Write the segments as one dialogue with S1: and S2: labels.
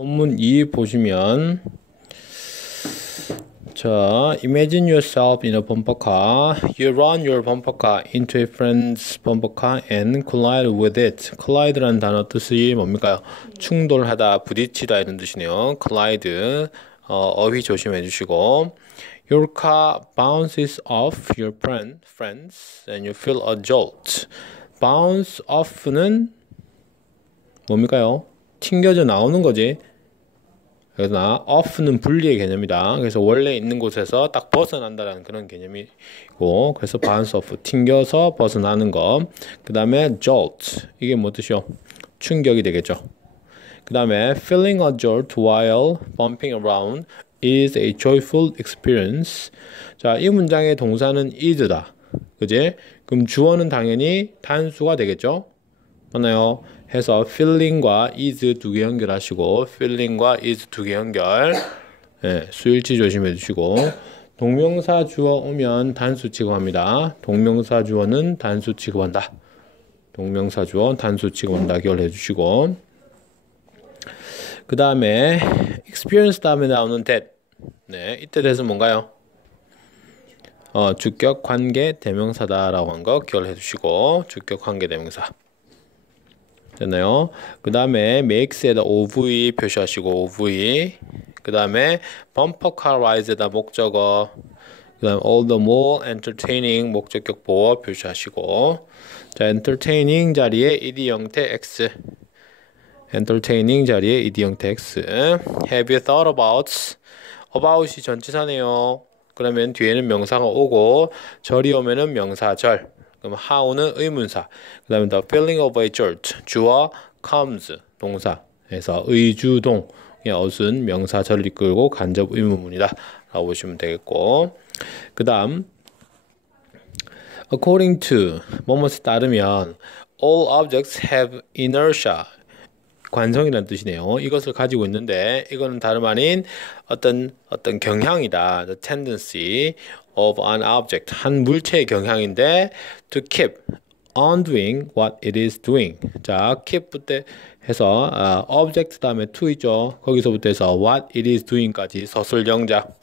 S1: 본문 2 보시면 자, imagine yourself in a bumper car. You run your bumper car into a friend's bumper car and collide with it. collide라는 단어 뜻이 뭡니까? 충돌하다, 부딪히다 이런 뜻이네요. collide 어, 어휘 조심해 주시고 Your car bounces off your friend, friends and you feel a jolt. bounce off는 뭡니까요? 튕겨져 나오는 거지. 그러나 off는 분리의 개념이다. 그래서 원래 있는 곳에서 딱 벗어난다라는 그런 개념이고 그래서 bounce off 튕겨서 벗어나는 거. 그 다음에 jolt 이게 뭐 뜻이요? 충격이 되겠죠. 그 다음에 feeling a jolt while bumping around is a joyful experience. 자, 이 문장의 동사는 is다. 그지? 그럼 주어는 당연히 단수가 되겠죠? 맞나요? 해서 feeling과 is 두 개 연결하시고 feeling과 is 두 개 연결 네, 수일치 조심해 주시고 동명사 주어 오면 단수 취급합니다. 동명사 주어는 단수 취급한다. 동명사 주어 단수 취급한다 기억해 주시고 그 다음에 experience 다음에 나오는 that 네, 이때 대해서 뭔가요? 어, 주격 관계 대명사다라고 한 거 기억해 주시고 주격 관계 대명사 됐나요? 그 다음에 makes에다 OV 표시하시고 OV 그 다음에 car ride에다 목적어 그 다음 all the more entertaining 목적격 보어 표시하시고 자 entertaining 자리에 ed 형태 x entertaining 자리에 ed 형태 x have you thought about about이 전치사네요 그러면 뒤에는 명사가 오고 절이 오면은 명사절 그럼 how는 의문사. 그 다음에 the feeling of a jolt. 주어 comes 동사. 그래서 의주동 어순 명사절을 이끌고 간접 의문문이다. 라고 보시면 되겠고 그 다음 according to 뭐뭐에 따르면 all objects have inertia 관성이라는 뜻이네요. 이것을 가지고 있는데 이거는 다름 아닌 어떤 어떤 경향이다. the tendency of an object 한 물체의 경향인데 to keep on doing what it is doing. 자, keep부터 해서 어, object 다음에 to 있죠. 거기서부터 해서 what it is doing까지 서술 영작.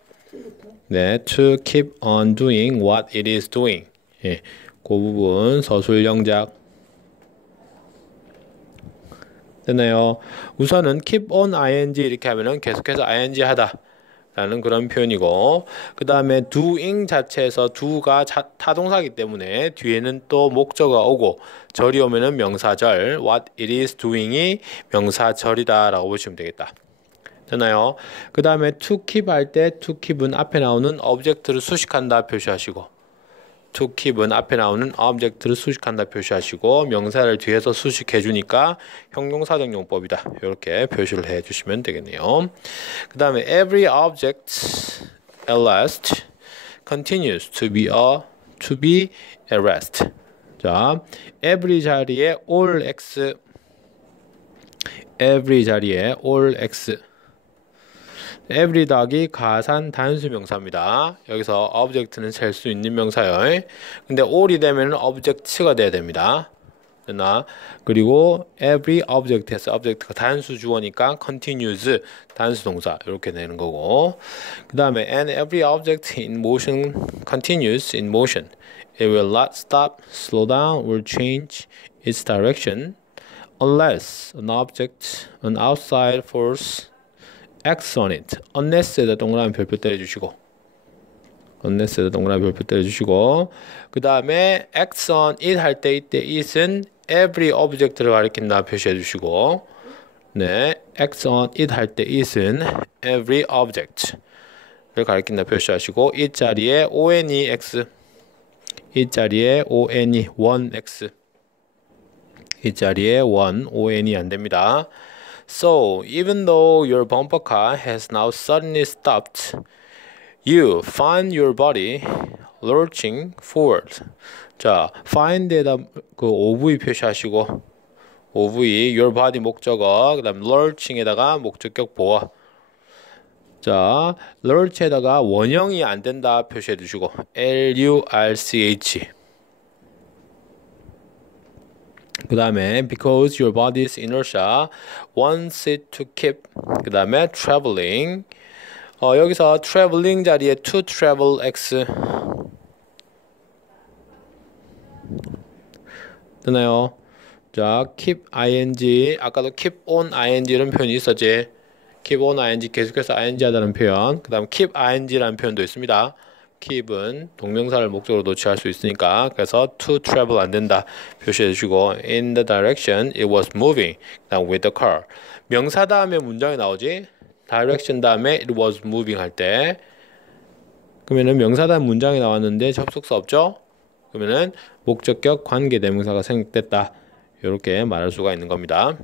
S1: 네, to keep on doing what it is doing. 예, 그 부분 서술 영작. 됐나요? 우선은 keep on ing 이렇게 하면은 계속해서 ing 하다. 라는 그런 표현이고 그 다음에 doing 자체에서 do가 자, 타동사기 때문에 뒤에는 또 목적어가 오고 절이 오면은 명사절 what it is doing이 명사절이다 라고 보시면 되겠다 되나요? 그 다음에 to keep 할 때 to keep은 앞에 나오는 object를 수식한다 표시하시고 keep은 앞에 나오는 object를 수식한다 표시하시고 명사를 뒤에서 수식해 주니까 형용사적 용법이다. 이렇게 표시를 해 주시면 되겠네요. 그 다음에 every object at last continues to be a to be at rest. 자, every 자리에 all x every 자리에 all x every 덕이 가산 단수 명사입니다. 여기서 object는 셀 수 있는 명사요. 근데 all이 되면 object가 돼야 됩니다. 나 그리고 every object에서 object가 단수 주어니까 continues 단수 동사 이렇게 되는 거고 그 다음에 and every object in motion continues in motion it will not stop slow down or change its direction unless an object an outside force X on it. unless에다 동그라미 별표 때려주시고 unless에다 동그라미 별표 때려주시고 그 다음에 X on it 할 때 이때 it은 every object를 가리킨다 표시해 주시고 네, X on it 할 때 it은 every object를 가리킨다 표시하시고 이 자리에 on이 x 이 자리에 on이 1x 이 자리에 1 on이 안 됩니다. So, even though your bumper car has now suddenly stopped, you find your body lurching forward. 자, find에다 그 OV 표시하시고 OV your body 목적어 그다음 lurching에다가 목적격 보어. 자, lurch에다가 원형이 안 된다 표시해 주시고 L U R C H 그 다음에 because your body's inertia wants it to keep 그 다음에 traveling 어, 여기서 traveling 자리에 to travel x 되나요? 자, keep ing 아까도 keep on ing 이런 표현이 있었지 keep on ing 계속해서 ing 하다는 표현 그 다음 keep ing라는 표현도 있습니다 keep은 동명사를 목적으로 도취할 수 있으니까 그래서 to travel 안 된다 표시해 주시고 in the direction it was moving. 그다음 with the car. 명사 다음에 문장이 나오지? direction 다음에 it was moving 할 때. 그러면은 명사 다음 문장이 나왔는데 접속사 없죠? 그러면은 목적격 관계 대명사가 생략됐다. 이렇게 말할 수가 있는 겁니다.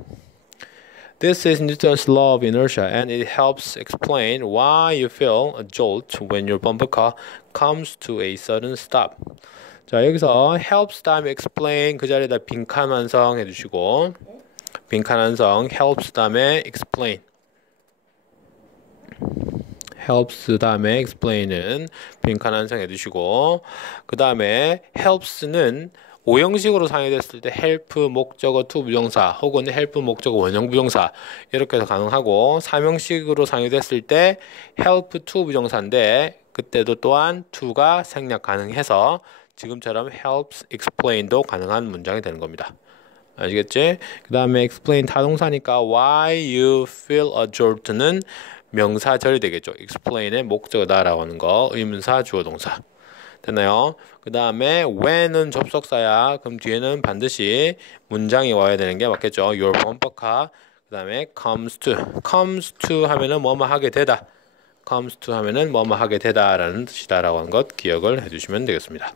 S1: This is Newton's law of inertia and it helps explain why you feel a jolt when your bumper car comes to a sudden stop. 자, 여기서 helps 다음에 explain 그 자리에다 빈칸 완성 해주시고 빈칸 완성 helps 다음에 explain helps 다음에 explain은 빈칸 완성해 주시고 그 다음에 helps는 오형식으로 사용됐을 때 help 목적어 to 부정사 혹은 help 목적어 원형 부정사 이렇게 해서 가능하고 삼형식으로 사용됐을 때 help to 부정사인데 그때도 또한 to가 생략 가능해서 지금처럼 helps explain도 가능한 문장이 되는 겁니다. 아시겠지? 그 다음에 explain 타동사니까 why you feel a jolt는 명사절이 되겠죠. explain의 목적어다라고 하는 거 의문사 주어 동사. 됐나요? 그 다음에 when은 접속사야. 그럼 뒤에는 반드시 문장이 와야 되는 게 맞겠죠. Your bumper car. 그 다음에 comes to. comes to 하면은 뭐뭐 하게 되다. comes to 하면은 뭐뭐 하게 되다라는 뜻이다라고 하는 것 기억을 해주시면 되겠습니다.